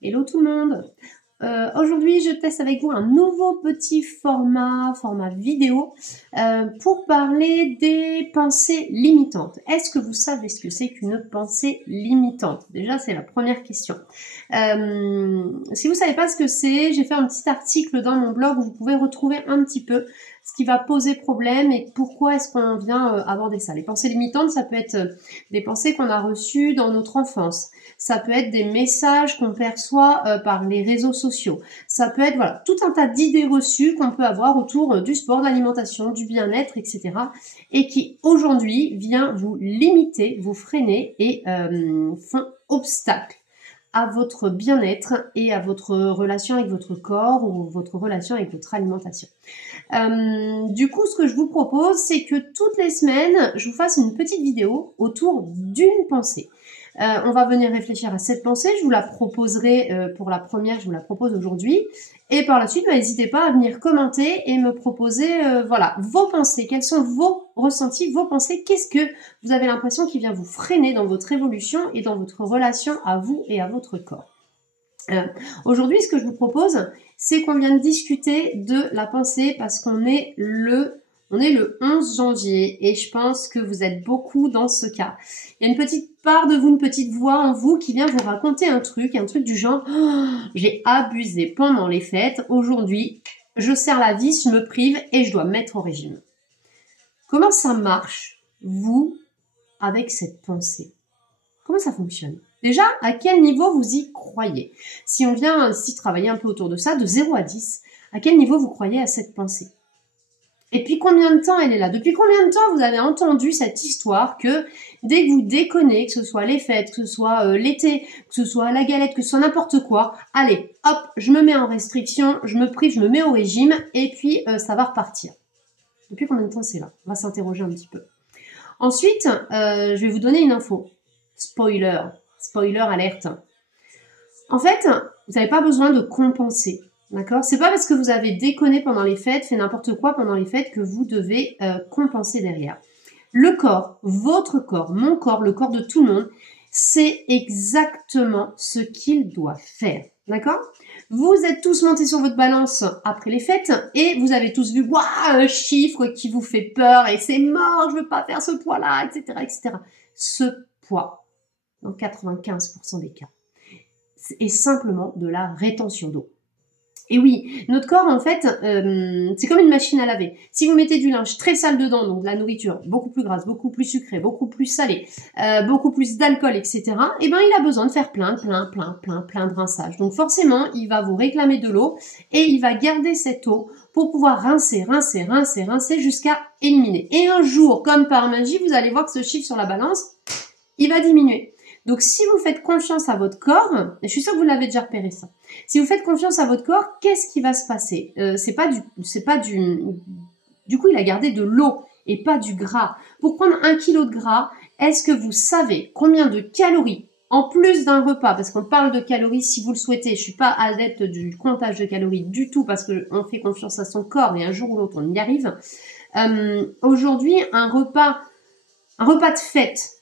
Hello tout le monde. Aujourd'hui, je teste avec vous un nouveau petit format vidéo pour parler des pensées limitantes. Est-ce que vous savez ce que c'est qu'une pensée limitante? Déjà, c'est la première question. Si vous savez pas ce que c'est, j'ai fait un petit article dans mon blog où vous pouvez retrouver un petit peu ce qui va poser problème et pourquoi est-ce qu'on vient aborder ça. Les pensées limitantes, ça peut être des pensées qu'on a reçues dans notre enfance. Ça peut être des messages qu'on perçoit par les réseaux sociaux. Ça peut être voilà, tout un tas d'idées reçues qu'on peut avoir autour du sport, de l'alimentation, du bien-être, etc. et qui aujourd'hui vient vous limiter, vous freiner et font obstacle à votre bien-être et à votre relation avec votre corps ou votre relation avec votre alimentation. Du coup, ce que je vous propose, c'est que toutes les semaines, je vous fasse une petite vidéo autour d'une pensée. On va venir réfléchir à cette pensée, je vous la proposerai pour la première, je vous la propose aujourd'hui. Et par la suite, n'hésitez pas à venir commenter et me proposer voilà, vos pensées. Quels sont vos ressentis, vos pensées? Qu'est-ce que vous avez l'impression qui vient vous freiner dans votre évolution et dans votre relation à vous et à votre corps? Aujourd'hui, ce que je vous propose, c'est qu'on vient de discuter de la pensée parce qu'on est le 11 janvier et je pense que vous êtes beaucoup dans ce cas. Il y a une petite part de vous, une petite voix en vous qui vient vous raconter un truc du genre oh, j'ai abusé pendant les fêtes, aujourd'hui je serre la vis, je me prive et je dois me mettre au régime. Comment ça marche, vous, avec cette pensée? Comment ça fonctionne? Déjà, à quel niveau vous y croyez? Si on vient ici travailler un peu autour de ça, de 0 à 10, à quel niveau vous croyez à cette pensée? Et puis combien de temps elle est là? Depuis combien de temps vous avez entendu cette histoire que dès que vous déconnez, que ce soit les fêtes, que ce soit l'été, que ce soit la galette, que ce soit n'importe quoi, allez, hop, je me mets en restriction, je me prive, je me mets au régime et puis ça va repartir. Depuis combien de temps c'est là? On va s'interroger un petit peu. Ensuite, je vais vous donner une info. Spoiler alerte. En fait, vous n'avez pas besoin de compenser. D'accord? C'est pas parce que vous avez déconné pendant les fêtes, fait n'importe quoi pendant les fêtes que vous devez compenser derrière. Le corps, votre corps, mon corps, le corps de tout le monde, c'est exactement ce qu'il doit faire. D'accord? Vous êtes tous montés sur votre balance après les fêtes et vous avez tous vu waouh, un chiffre qui vous fait peur et c'est mort, je veux pas faire ce poids-là, etc., etc. Ce poids, dans 95% des cas, est simplement de la rétention d'eau. Et oui, notre corps, en fait, c'est comme une machine à laver. Si vous mettez du linge très sale dedans, donc de la nourriture beaucoup plus grasse, beaucoup plus sucrée, beaucoup plus salée, beaucoup plus d'alcool, etc., eh ben, il a besoin de faire plein de rinçage. Donc forcément, il va vous réclamer de l'eau et il va garder cette eau pour pouvoir rincer jusqu'à éliminer. Et un jour, comme par magie, vous allez voir que ce chiffre sur la balance, il va diminuer. Donc, si vous faites confiance à votre corps, et je suis sûre que vous l'avez déjà repéré ça, si vous faites confiance à votre corps, qu'est-ce qui va se passer? Du coup, il a gardé de l'eau et pas du gras. Pour prendre 1 kg de gras, est-ce que vous savez combien de calories, en plus d'un repas, parce qu'on parle de calories si vous le souhaitez, je suis pas adepte du comptage de calories du tout, parce qu'on fait confiance à son corps et un jour ou l'autre on y arrive. Aujourd'hui, un repas de fête,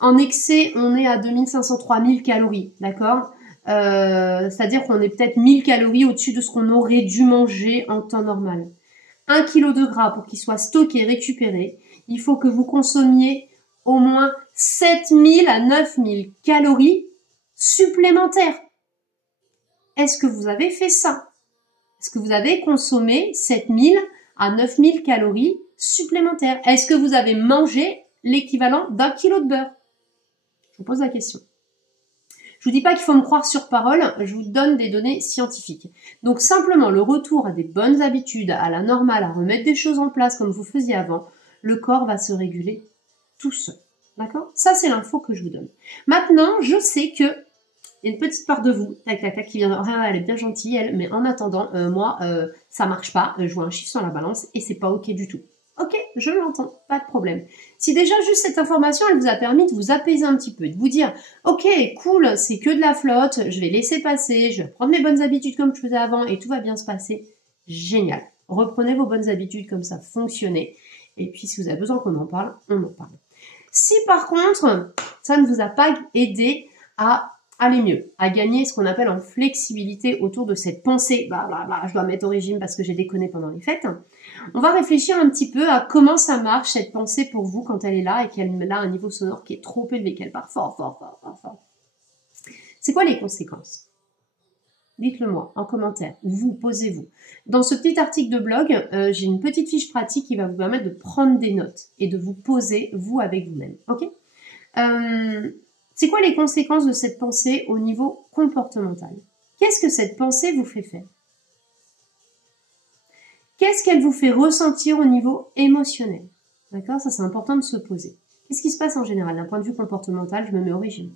en excès, on est à 2500-3000 calories, d'accord? C'est-à-dire qu'on est peut-être 1000 calories au-dessus de ce qu'on aurait dû manger en temps normal. 1 kg de gras, pour qu'il soit stocké et récupéré, il faut que vous consommiez au moins 7000 à 9000 calories supplémentaires. Est-ce que vous avez fait ça? Est-ce que vous avez consommé 7000 à 9000 calories supplémentaires? Est-ce que vous avez mangé l'équivalent d'1 kg de beurre? Je vous pose la question. Je vous dis pas qu'il faut me croire sur parole, je vous donne des données scientifiques. Donc simplement le retour à des bonnes habitudes, à la normale, à remettre des choses en place comme vous faisiez avant, le corps va se réguler tout seul. D'accord? Ça, c'est l'info que je vous donne. Maintenant, je sais que il y a une petite part de vous, qui vient de ah, elle est bien gentille, elle, mais en attendant, moi, ça marche pas, je vois un chiffre sur la balance et c'est pas ok du tout. Ok, je l'entends, pas de problème. Si déjà juste cette information, elle vous a permis de vous apaiser un petit peu, de vous dire, ok, cool, c'est que de la flotte, je vais laisser passer, je vais prendre mes bonnes habitudes comme je faisais avant et tout va bien se passer, génial. Reprenez vos bonnes habitudes comme ça fonctionnait. Et puis si vous avez besoin qu'on en parle, on en parle. Si par contre, ça ne vous a pas aidé à aller mieux, à gagner ce qu'on appelle en flexibilité autour de cette pensée, blablabla, je dois mettre au régime parce que j'ai déconné pendant les fêtes, on va réfléchir un petit peu à comment ça marche cette pensée pour vous quand elle est là et qu'elle a un niveau sonore qui est trop élevé, qu'elle part fort, fort, fort, fort, fort. C'est quoi les conséquences? Dites-le moi en commentaire. Vous, posez-vous. Dans ce petit article de blog, j'ai une petite fiche pratique qui va vous permettre de prendre des notes et de vous poser, vous, avec vous-même. Ok? C'est quoi les conséquences de cette pensée au niveau comportemental? Qu'est-ce que cette pensée vous fait faire? Qu'est-ce qu'elle vous fait ressentir au niveau émotionnel? D'accord? Ça, c'est important de se poser. Qu'est-ce qui se passe en général? D'un point de vue comportemental, je me mets au régime.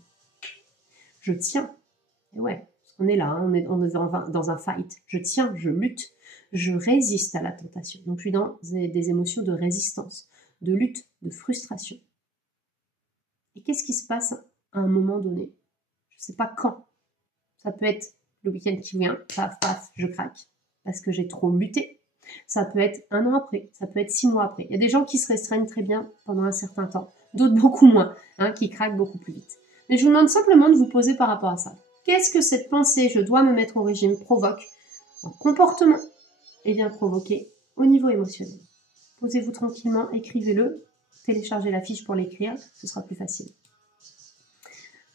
Je tiens. Et ouais. On est là, hein, on est dans un fight. Je tiens, je lutte, je résiste à la tentation. Donc je suis dans des émotions de résistance, de lutte, de frustration. Et qu'est-ce qui se passe à un moment donné? Je ne sais pas quand. Ça peut être le week-end qui vient, paf, paf, je craque, parce que j'ai trop lutté. Ça peut être 1 an après, ça peut être 6 mois après. Il y a des gens qui se restreignent très bien pendant un certain temps, d'autres beaucoup moins, hein, qui craquent beaucoup plus vite. Mais je vous demande simplement de vous poser par rapport à ça. Qu'est-ce que cette pensée, je dois me mettre au régime, provoque en comportement et vient provoquer au niveau émotionnel? Posez-vous tranquillement, écrivez-le, téléchargez la fiche pour l'écrire, ce sera plus facile.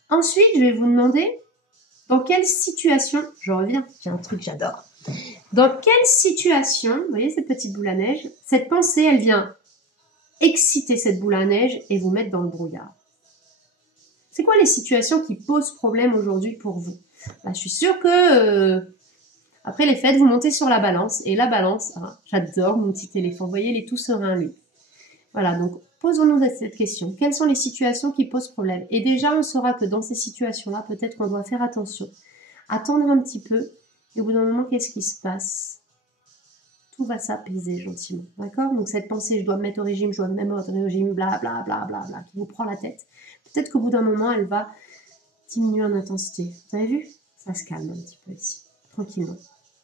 Ensuite, je vais vous demander dans quelle situation, je reviens, j'ai un truc que j'adore. Dans quelle situation, vous voyez cette petite boule à neige, cette pensée, elle vient exciter cette boule à neige et vous mettre dans le brouillard? C'est quoi les situations qui posent problème aujourd'hui pour vous? Je suis sûre que après les fêtes, vous montez sur la balance. Et la balance, j'adore mon petit éléphant. Vous voyez, il est tout serein, lui. Voilà, donc posons-nous cette question. Quelles sont les situations qui posent problème? Et déjà, on saura que dans ces situations-là, peut-être qu'on doit faire attention. Attendre un petit peu. Et au bout d'un moment, qu'est-ce qui se passe? Tout va s'apaiser gentiment. D'accord? Donc cette pensée, je dois me mettre au régime, je dois me mettre au régime, bla bla bla bla bla, qui vous prend la tête. Peut-être qu'au bout d'un moment, elle va diminuer en intensité. Vous avez vu? Ça se calme un petit peu ici, tranquillement.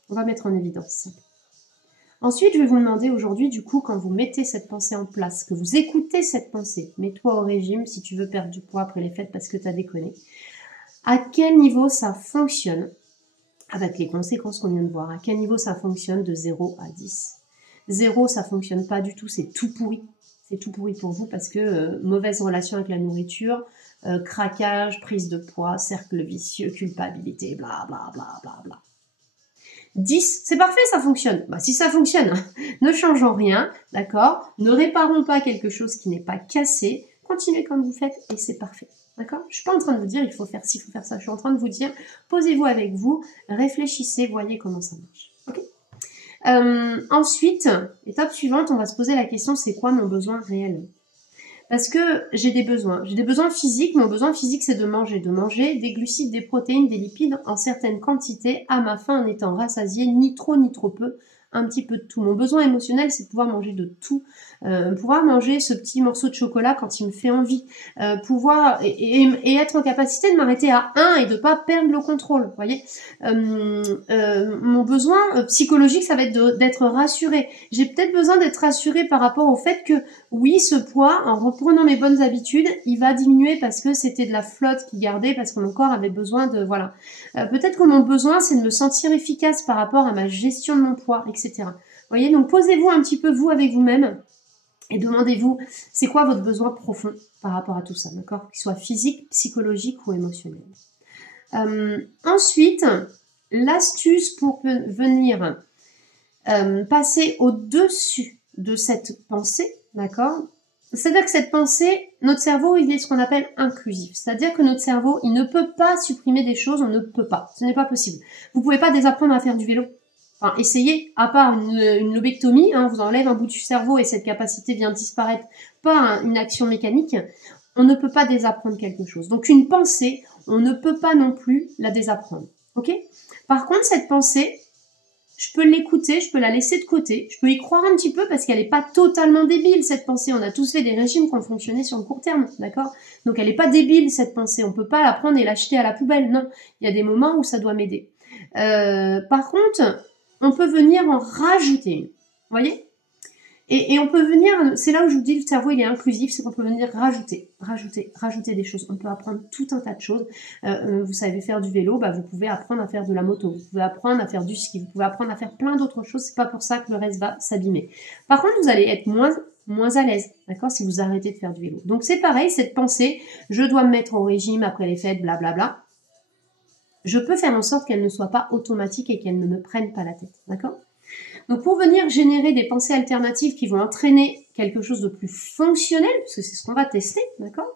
On va mettre en évidence ça. Ensuite, je vais vous demander aujourd'hui, du coup, quand vous mettez cette pensée en place, que vous écoutez cette pensée, mets-toi au régime si tu veux perdre du poids après les fêtes parce que tu as déconné. À quel niveau ça fonctionne? Avec les conséquences qu'on vient de voir, à quel niveau ça fonctionne de 0 à 10? 0, ça fonctionne pas du tout, c'est tout pourri. C'est tout pourri pour vous parce que mauvaise relation avec la nourriture, craquage, prise de poids, cercle vicieux, culpabilité, bla bla bla bla bla. 10, c'est parfait, ça fonctionne. Si ça fonctionne, ne changeons rien, d'accord? Ne réparons pas quelque chose qui n'est pas cassé. Continuez comme vous faites et c'est parfait. D'accord? Je suis pas en train de vous dire il faut faire ci, il faut faire ça. Je suis en train de vous dire posez-vous avec vous, réfléchissez, voyez comment ça marche. Ok? Ensuite, étape suivante, on va se poser la question c'est quoi mon besoin réel? Parce que j'ai des besoins. J'ai des besoins physiques. Mon besoin physique, c'est de manger des glucides, des protéines, des lipides en certaines quantités à ma faim en étant rassasiée, ni trop ni trop peu, un petit peu de tout. Mon besoin émotionnel, c'est de pouvoir manger de tout. Pouvoir manger ce petit morceau de chocolat quand il me fait envie. Pouvoir et être en capacité de m'arrêter à 1 et de pas perdre le contrôle. Vous voyez, mon besoin psychologique, ça va être d'être rassuré. J'ai peut-être besoin d'être rassurée par rapport au fait que oui, ce poids, en reprenant mes bonnes habitudes, il va diminuer parce que c'était de la flotte qui gardait, parce que mon corps avait besoin de... Voilà. Peut-être que mon besoin, c'est de me sentir efficace par rapport à ma gestion de mon poids, etc. Vous voyez, donc posez-vous un petit peu, vous, avec vous-même, et demandez-vous, c'est quoi votre besoin profond par rapport à tout ça, d'accord? Qu'il soit physique, psychologique ou émotionnel. Ensuite, l'astuce pour venir passer au-dessus de cette pensée, d'accord? C'est-à-dire que cette pensée, notre cerveau, il est ce qu'on appelle inclusif. C'est-à-dire que notre cerveau, il ne peut pas supprimer des choses, on ne peut pas. Ce n'est pas possible. Vous pouvez pas désapprendre à faire du vélo. Enfin, essayez, à part une lobectomie, on vous enlève un bout du cerveau et cette capacité vient disparaître par une action mécanique. On ne peut pas désapprendre quelque chose. Donc une pensée, on ne peut pas non plus la désapprendre. Ok? Par contre, cette pensée, je peux l'écouter, je peux la laisser de côté, je peux y croire un petit peu parce qu'elle n'est pas totalement débile, cette pensée. On a tous fait des régimes qui ont fonctionné sur le court terme, d'accord? Donc elle n'est pas débile, cette pensée. On peut pas la prendre et l'acheter à la poubelle, non. Il y a des moments où ça doit m'aider. Par contre, on peut venir en rajouter une. Vous voyez? Et on peut venir, c'est là où je vous dis le cerveau il est inclusif, c'est qu'on peut venir rajouter des choses. On peut apprendre tout un tas de choses. Vous savez faire du vélo, bah vous pouvez apprendre à faire de la moto, vous pouvez apprendre à faire du ski, vous pouvez apprendre à faire plein d'autres choses. C'est pas pour ça que le reste va s'abîmer. Par contre, vous allez être moins à l'aise, d'accord, si vous arrêtez de faire du vélo. Donc c'est pareil, cette pensée, je dois me mettre au régime après les fêtes, blablabla. Je peux faire en sorte qu'elle ne soit pas automatique et qu'elle ne me prenne pas la tête, d'accord? Donc pour venir générer des pensées alternatives qui vont entraîner quelque chose de plus fonctionnel, parce que c'est ce qu'on va tester, d'accord?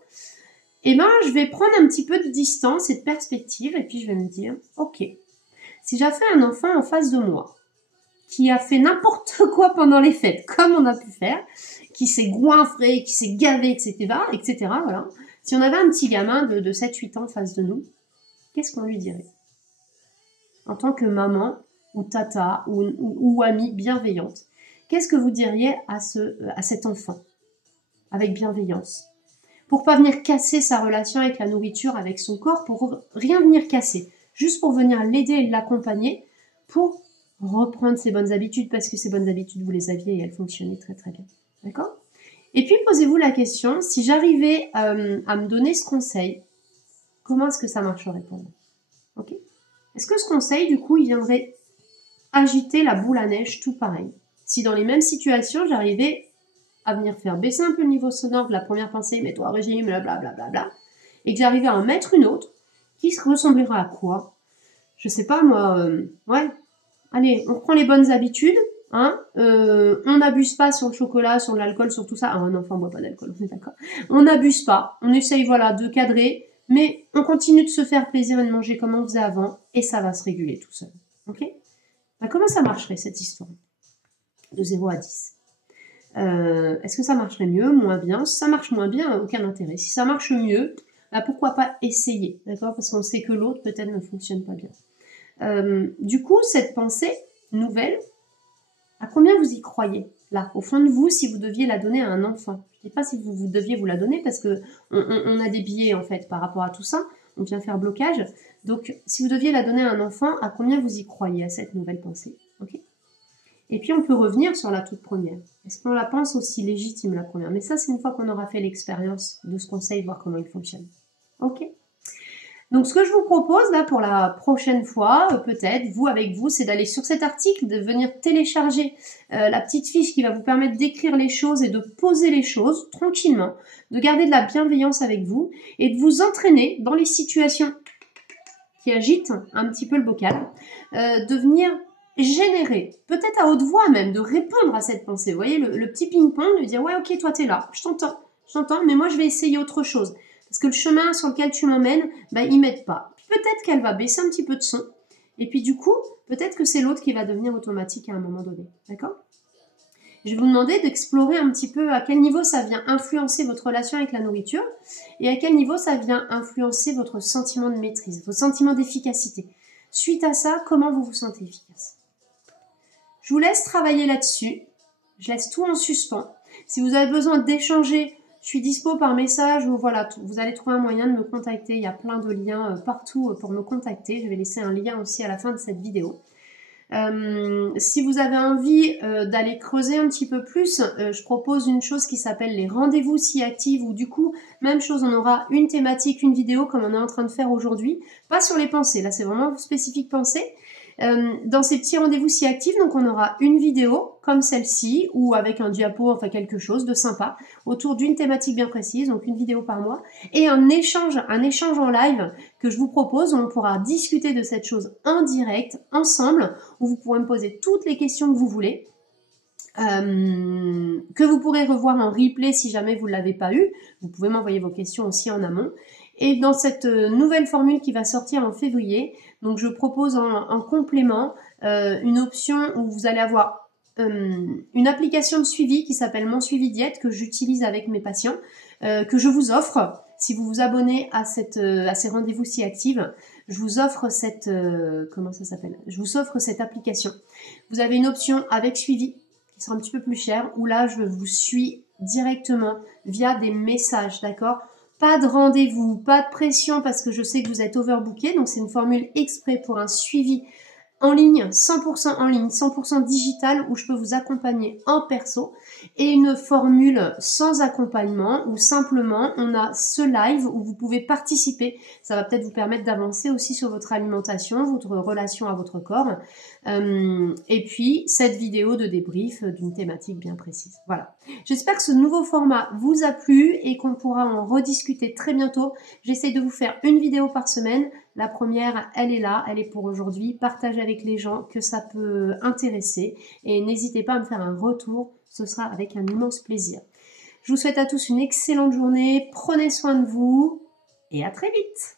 Eh ben, je vais prendre un petit peu de distance et de perspective, et puis je vais me dire, ok, si j'avais un enfant en face de moi, qui a fait n'importe quoi pendant les fêtes, comme on a pu faire, qui s'est goinfré, qui s'est gavé, etc., voilà. Si on avait un petit gamin de 7-8 ans en face de nous, qu'est-ce qu'on lui dirait? En tant que maman, ou tata, ou amie bienveillante, qu'est-ce que vous diriez à cet enfant? Avec bienveillance. Pour pas venir casser sa relation avec la nourriture, avec son corps, pour rien venir casser. Juste pour venir l'aider et l'accompagner, pour reprendre ses bonnes habitudes, parce que ces bonnes habitudes, vous les aviez et elles fonctionnaient très très bien. D'accord? Et puis, posez-vous la question, si j'arrivais à me donner ce conseil, comment est-ce que ça marcherait pour moi? Ok? Est-ce que ce conseil, du coup, il viendrait agiter la boule à neige tout pareil? Si dans les mêmes situations, j'arrivais à venir faire baisser un peu le niveau sonore de la première pensée, mets-toi au régime, blablabla, et que j'arrivais à en mettre une autre, qui ressemblera à quoi? Je sais pas moi, ouais, allez, on reprend les bonnes habitudes, hein, on n'abuse pas sur le chocolat, sur l'alcool, sur tout ça. Ah, un enfant boit pas d'alcool, on est d'accord. On n'abuse pas, on essaye, voilà, de cadrer, mais on continue de se faire plaisir et de manger comme on faisait avant, et ça va se réguler tout seul. Ok? Ben, comment ça marcherait cette histoire? De 0 à 10. Est-ce que ça marcherait mieux, moins bien? Si ça marche moins bien, aucun intérêt. Si ça marche mieux, bah pourquoi pas essayer, d'accord? Parce qu'on sait que l'autre peut-être ne fonctionne pas bien. Du coup, cette pensée nouvelle, à combien vous y croyez? Là, au fond de vous, si vous deviez la donner à un enfant. Je ne dis pas si vous deviez vous la donner parce que on a des biais en fait par rapport à tout ça. On vient faire blocage. Donc, si vous deviez la donner à un enfant, à combien vous y croyez à cette nouvelle pensée? Ok? Et puis on peut revenir sur la toute première. Est-ce qu'on la pense aussi légitime, la première? Mais ça, c'est une fois qu'on aura fait l'expérience de ce conseil, voir comment il fonctionne. Ok? Donc ce que je vous propose là pour la prochaine fois, peut-être, vous avec vous, c'est d'aller sur cet article, de venir télécharger la petite fiche qui va vous permettre d'écrire les choses et de poser les choses tranquillement, de garder de la bienveillance avec vous et de vous entraîner dans les situations qui agitent un petit peu le bocal, de venir générer, peut-être à haute voix même, de répondre à cette pensée. Vous voyez, le petit ping-pong, de dire, ouais, ok, toi, t'es là, je t'entends, mais moi, je vais essayer autre chose. Parce que le chemin sur lequel tu m'emmènes, bah, il m'aide pas. Peut-être qu'elle va baisser un petit peu de son. Et puis, du coup, peut-être que c'est l'autre qui va devenir automatique à un moment donné. D'accord? Je vais vous demander d'explorer un petit peu à quel niveau ça vient influencer votre relation avec la nourriture et à quel niveau ça vient influencer votre sentiment de maîtrise, votre sentiment d'efficacité. Suite à ça, comment vous vous sentez efficace? Je vous laisse travailler là-dessus. Je laisse tout en suspens. Si vous avez besoin d'échanger, je suis dispo par message ou voilà, vous allez trouver un moyen de me contacter. Il y a plein de liens partout pour me contacter. Je vais laisser un lien aussi à la fin de cette vidéo. Si vous avez envie d'aller creuser un petit peu plus, je propose une chose qui s'appelle les rendez-vous si actifs où du coup, même chose, on aura une thématique, une vidéo comme on est en train de faire aujourd'hui, pas sur les pensées, là c'est vraiment spécifique pensée. Dans ces petits rendez-vous si actifs, donc on aura une vidéo comme celle-ci ou avec un diapo, enfin quelque chose de sympa autour d'une thématique bien précise, donc une vidéo par mois et un échange en live que je vous propose où on pourra discuter de cette chose en direct, ensemble, où vous pourrez me poser toutes les questions que vous voulez. Que vous pourrez revoir en replay si jamais vous ne l'avez pas eu. Vous pouvez m'envoyer vos questions aussi en amont. Et dans cette nouvelle formule qui va sortir en février, donc je propose en complément une option où vous allez avoir une application de suivi qui s'appelle Mon Suivi Diète que j'utilise avec mes patients, que je vous offre si vous vous abonnez à ces rendez-vous si actives. Je vous offre cette comment ça s'appelle? Je vous offre cette application. Vous avez une option avec suivi qui sera un petit peu plus cher, où là je vous suis directement via des messages, d'accord? Pas de rendez-vous, pas de pression parce que je sais que vous êtes overbooké, donc c'est une formule exprès pour un suivi en ligne, 100% en ligne, 100% digital, où je peux vous accompagner en perso, et une formule sans accompagnement, où simplement on a ce live où vous pouvez participer. Ça va peut-être vous permettre d'avancer aussi sur votre alimentation, votre relation à votre corps, et puis cette vidéo de débrief d'une thématique bien précise. Voilà. J'espère que ce nouveau format vous a plu et qu'on pourra en rediscuter très bientôt. J'essaie de vous faire une vidéo par semaine. La première, elle est là, elle est pour aujourd'hui. Partagez avec les gens que ça peut intéresser et n'hésitez pas à me faire un retour, ce sera avec un immense plaisir. Je vous souhaite à tous une excellente journée, prenez soin de vous et à très vite.